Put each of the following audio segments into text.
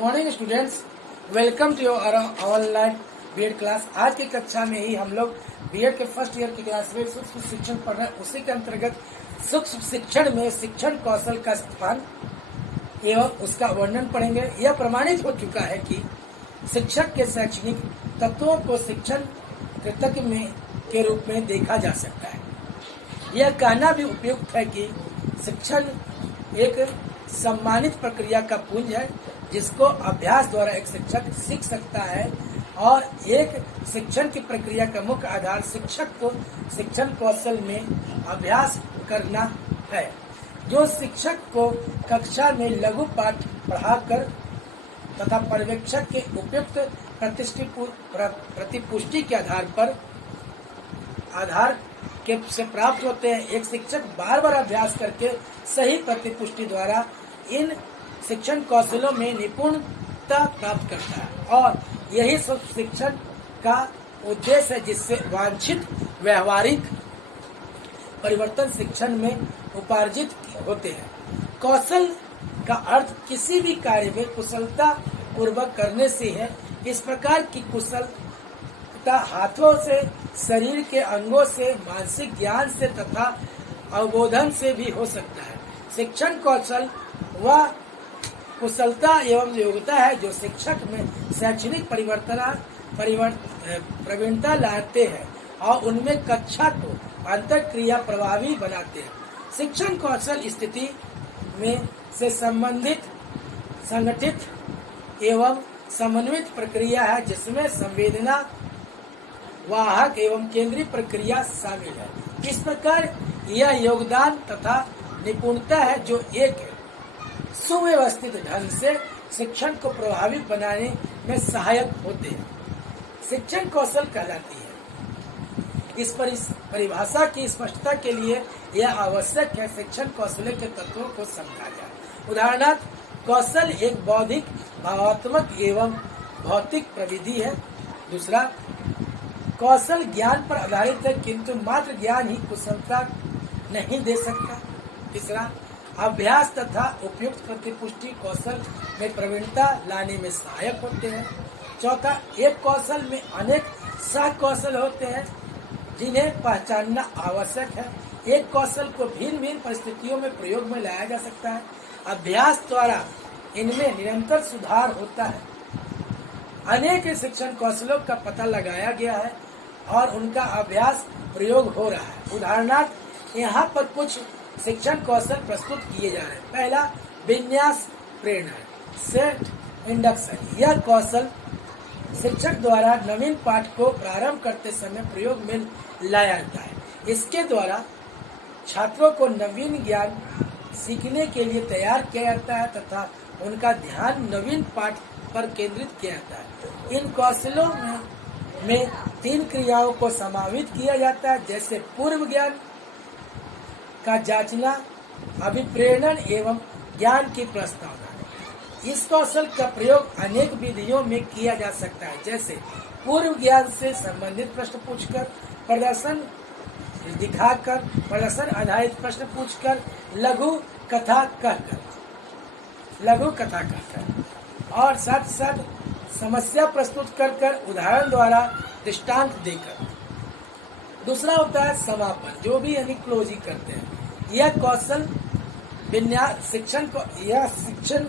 Morning students, welcome to your online BEd class. आज की कक्षा में ही हम लोग बीएड के फर्स्ट ईयर की क्लास में सूक्ष्म शिक्षण पढ़ रहे हैं। उसी के अंतर्गत सूक्ष्म शिक्षण में शिक्षण कौशल का स्थान एवं उसका वर्णन पढ़ेंगे। यह प्रमाणित हो चुका है कि शिक्षक के शैक्षणिक तत्वों को शिक्षण कृतज्ञ में के रूप में देखा जा सकता है। यह कहना भी उपयुक्त है कि शिक्षण एक सम्मानित प्रक्रिया का पुंज है जिसको अभ्यास द्वारा एक शिक्षक सीख सकता है, और एक शिक्षण की प्रक्रिया का मुख्य आधार शिक्षक को शिक्षण कौशल में अभ्यास करना है। जो शिक्षक को कक्षा में लघु पाठ पढ़ाकर तथा पर्यवेक्षक के उपयुक्त प्रतिपुष्टि के आधार से प्राप्त होते हैं। एक शिक्षक बार बार अभ्यास करके सही प्रतिपुष्टि द्वारा इन शिक्षण कौशलों में निपुणता प्राप्त करता है, और यही सब शिक्षण का उद्देश्य है जिससे वांछित व्यवहारिक परिवर्तन शिक्षण में उपार्जित होते हैं। कौशल का अर्थ किसी भी कार्य में कुशलता पूर्वक करने से है। इस प्रकार की कुशलता हाथों से, शरीर के अंगों से, मानसिक ज्ञान से तथा अवबोधन से भी हो सकता है। शिक्षण कौशल वह कुशलता एवं योग्यता है जो शिक्षक में शैक्षणिक प्रवीणता लाते हैं और उनमें कक्षा को अंतरक्रिया प्रभावी बनाते हैं। शिक्षण कौशल स्थिति में से संबंधित संगठित एवं समन्वित प्रक्रिया है जिसमें संवेदना, वाहक एवं केंद्रीय प्रक्रिया शामिल है। इस प्रकार यह योगदान तथा निपुणता है जो एक सुव्यवस्थित ढंग से शिक्षण को प्रभावी बनाने में सहायक होते हैं। शिक्षण कौशल कहलाती है। इस परिभाषा की स्पष्टता के लिए यह आवश्यक है शिक्षण कौशल के तत्वों को समझा जाए। उदाहरणार्थ, कौशल एक बौद्धिक, भावात्मक एवं भौतिक प्रविधि है। दूसरा, कौशल ज्ञान पर आधारित है किंतु मात्र ज्ञान ही कुशलता नहीं दे सकता। तीसरा, अभ्यास तथा उपयुक्त प्रतिपुष्टि कौशल में प्रवीणता लाने में सहायक होते हैं। चौथा, एक कौशल में अनेक सह कौशल होते हैं जिन्हें पहचानना आवश्यक है। एक कौशल को भिन्न भिन्न परिस्थितियों में प्रयोग में लाया जा सकता है। अभ्यास द्वारा इनमें निरंतर सुधार होता है। अनेक शिक्षण कौशलों का पता लगाया गया है और उनका अभ्यास प्रयोग हो रहा है। उदाहरणार्थ, यहाँ पर कुछ शिक्षण कौशल प्रस्तुत किए जा रहे हैं। पहला, विन्यास प्रेरणा, सेट इंडक्शन। यह कौशल शिक्षक द्वारा नवीन पाठ को प्रारंभ करते समय प्रयोग में लाया जाता है। इसके द्वारा छात्रों को नवीन ज्ञान सीखने के लिए तैयार किया जाता है तथा उनका ध्यान नवीन पाठ पर केंद्रित किया जाता है। इन कौशलों में 3 क्रियाओं को समावित किया जाता है, जैसे पूर्व ज्ञान का जांचना, अभिप्रेरण एवं ज्ञान की प्रस्तावना। इस कौशल का प्रयोग अनेक विधियों में किया जा सकता है, जैसे पूर्व ज्ञान से संबंधित प्रश्न पूछकर, प्रदर्शन दिखाकर, प्रदर्शन आधारित प्रश्न पूछकर, लघु कथा कहकर और साथ साथ समस्या प्रस्तुत कर उदाहरण द्वारा दृष्टांत देकर। दूसरा होता है समापन, जो भी यानी क्लोजिंग करते हैं। यह कौशल विन्यास शिक्षण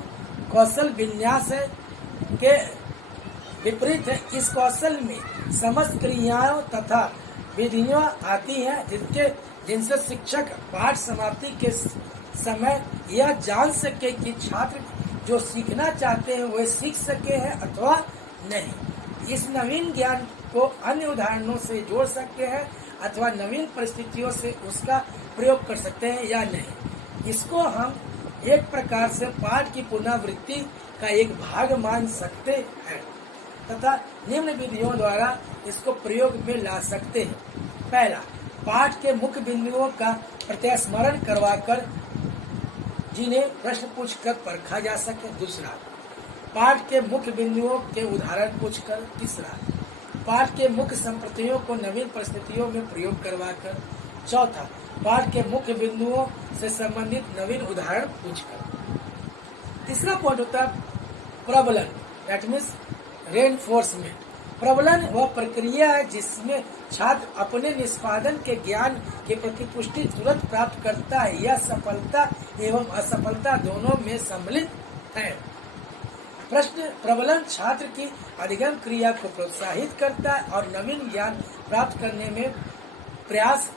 कौशल विन्यास है के विपरीत है। इस कौशल में समस्त क्रियाओं तथा विधियां आती हैं जिनसे शिक्षक पाठ समाप्ति के समय यह जान सके कि छात्र जो सीखना चाहते हैं वे सीख सके हैं अथवा नहीं। इस नवीन ज्ञान को अन्य उदाहरणों से जोड़ सकते हैं अथवा नवीन परिस्थितियों से उसका प्रयोग कर सकते हैं या नहीं। इसको हम एक प्रकार से पाठ की पुनरावृत्ति का एक भाग मान सकते हैं तथा निम्न विधियों द्वारा इसको प्रयोग में ला सकते हैं। पहला, पाठ के मुख्य बिंदुओं का प्रत्यास्मरण करवाकर जिन्हें प्रश्न पूछकर परखा जा सके। दूसरा, पाठ के मुख्य बिंदुओं के उदाहरण पूछकर। तीसरा, पाठ के मुख्य संप्रतियों को नवीन परिस्थितियों में प्रयोग करवाकर। चौथा, पाठ के मुख्य बिंदुओं से संबंधित नवीन उदाहरण पूछकर। तीसरा पॉइंट होता है प्रबलन, दैट मीन्स रेनफोर्समेंट। प्रबलन वह प्रक्रिया है जिसमें छात्र अपने निष्पादन के ज्ञान की प्रतिपुष्टि तुरंत प्राप्त करता है। यह सफलता एवं असफलता दोनों में सम्मिलित है। प्रश्न प्रबलन छात्र की अधिगम क्रिया को प्रोत्साहित करता है और नवीन ज्ञान प्राप्त करने में प्रयास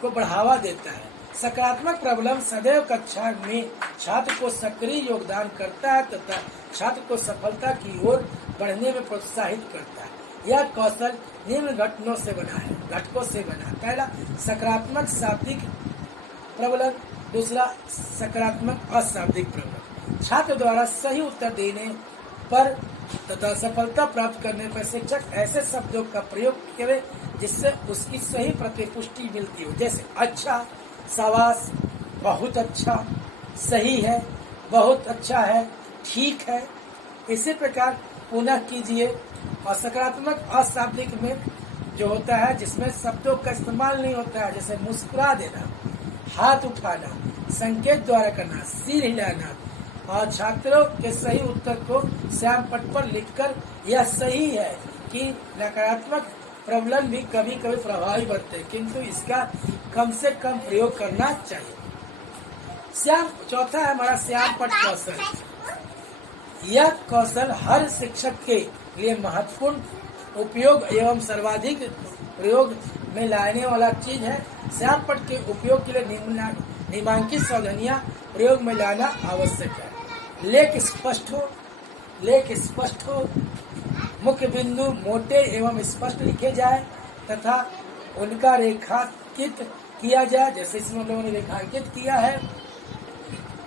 को बढ़ावा देता है। सकारात्मक प्रबलन सदैव कक्षा में छात्र को सक्रिय योगदान करता है तथा छात्र को सफलता की ओर बढ़ने में प्रोत्साहित करता है। यह कौशल निम्न घटकों से बना। पहला, सकारात्मक शाब्दिक प्रबलन। दूसरा, सकारात्मक अशाब्दिक प्रबलन। छात्र द्वारा सही उत्तर देने पर तथा सफलता प्राप्त करने पर शिक्षक ऐसे शब्दों का प्रयोग करे जिससे उसकी सही प्रतिपुष्टि मिलती हो, जैसे अच्छा, शाबाश, बहुत अच्छा, सही है, बहुत अच्छा है, ठीक है। इसी प्रकार पुनः कीजिए। और सकारात्मक अशाब्दिक में जो होता है जिसमें शब्दों का इस्तेमाल नहीं होता है, जैसे मुस्कुरा देना, हाथ उठाना, संकेत द्वारा करना, सिर हिलाना और छात्रों के सही उत्तर को श्याम पट पर लिखकर यह सही है कि नकारात्मक प्रबलन भी कभी कभी प्रभावी बनते हैं, किंतु इसका कम से कम प्रयोग करना चाहिए। चौथा है हमारा श्याम पट कौशल। यह कौशल हर शिक्षक के लिए महत्वपूर्ण उपयोग एवं सर्वाधिक प्रयोग में लाने वाला चीज है। श्याम पट के उपयोग के लिए निम्नांकित सावधानियां प्रयोग में लाना आवश्यक है। लेख स्पष्ट हो, मुख्य बिंदु मोटे एवं स्पष्ट लिखे जाए तथा उनका रेखांकित किया जाए, जैसे इसमें लोगों ने रेखांकित किया है।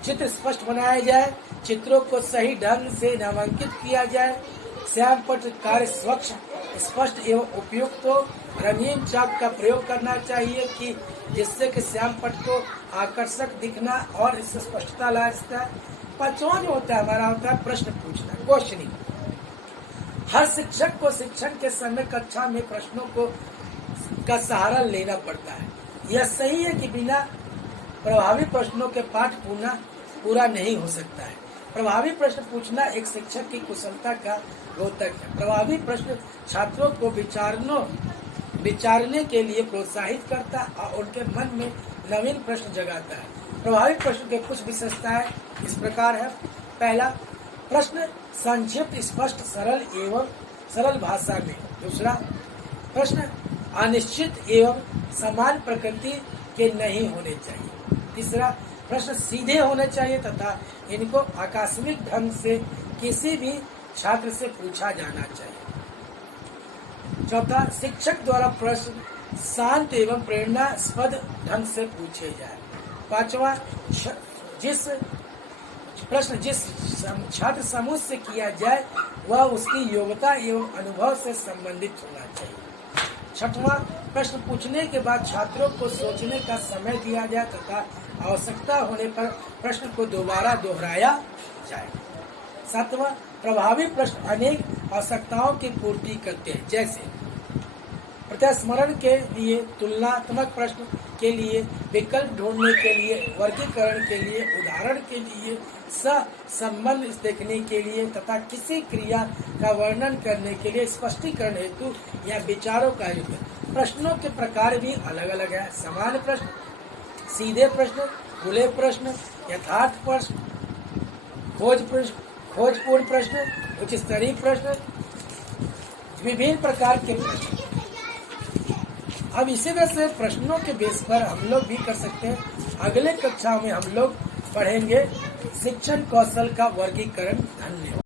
चित्र स्पष्ट बनाया जाए, चित्रों को सही ढंग से नामांकित किया जाए। श्याम पट कार्य स्वच्छ, स्पष्ट एवं उपयुक्त हो। रंगीन चाक का प्रयोग करना चाहिए कि जिससे कि श्याम पट को आकर्षक दिखना और इससे स्पष्टता ला सकता है। पांचवा जो होता है हमारा होता है प्रश्न पूछना, क्वेश्चनिंग। हर शिक्षक को शिक्षण के समय कक्षा में प्रश्नों का सहारा लेना पड़ता है। यह सही है कि बिना प्रभावी प्रश्नों के पाठ पूरा नहीं हो सकता है। प्रभावी प्रश्न पूछना एक शिक्षक की कुशलता का द्योतक है। प्रभावी प्रश्न छात्रों को विचारने के लिए प्रोत्साहित करता और उनके मन में नवीन प्रश्न जगाता है। प्रभावी प्रश्न के कुछ विशेषताएं इस प्रकार है। पहला, प्रश्न संक्षिप्त, स्पष्ट, सरल भाषा में। दूसरा, प्रश्न अनिश्चित एवं समान प्रकृति के नहीं होने चाहिए। तीसरा, प्रश्न सीधे होने चाहिए तथा इनको आकस्मिक ढंग से किसी भी छात्र से पूछा जाना चाहिए। चौथा, शिक्षक द्वारा प्रश्न शांत एवं प्रेरणास्पद ढंग से पूछे जाए। पांचवा, जिस छात्र समूह से किया जाए वह उसकी योग्यता एवं अनुभव से संबंधित होना चाहिए। छठवां, प्रश्न पूछने के बाद छात्रों को सोचने का समय दिया जाए तथा आवश्यकता होने पर प्रश्न को दोबारा दोहराया जाए। सातवां, प्रभावी प्रश्न अनेक आवश्यकताओं की पूर्ति करते हैं, जैसे प्रत्यास्मरण के लिए, तुलनात्मक प्रश्न के लिए, विकल्प ढूंढने के लिए, वर्गीकरण के लिए, उदाहरण के लिए, संबंध देखने के लिए तथा किसी क्रिया का वर्णन करने के लिए, स्पष्टीकरण हेतु या विचारों का हेतु। प्रश्नों के प्रकार भी अलग अलग है। समान प्रश्न, सीधे प्रश्न, खुले प्रश्न, यथार्थ प्रश्न, खोजपूर्ण प्रश्न, उच्च स्तरीय प्रश्न, विभिन्न प्रकार के प्रश्न। अब इसी तरह से प्रश्नों के बेस पर हम लोग भी कर सकते हैं। अगले कक्षा में हम लोग पढ़ेंगे शिक्षण कौशल का वर्गीकरण। धन्यवाद।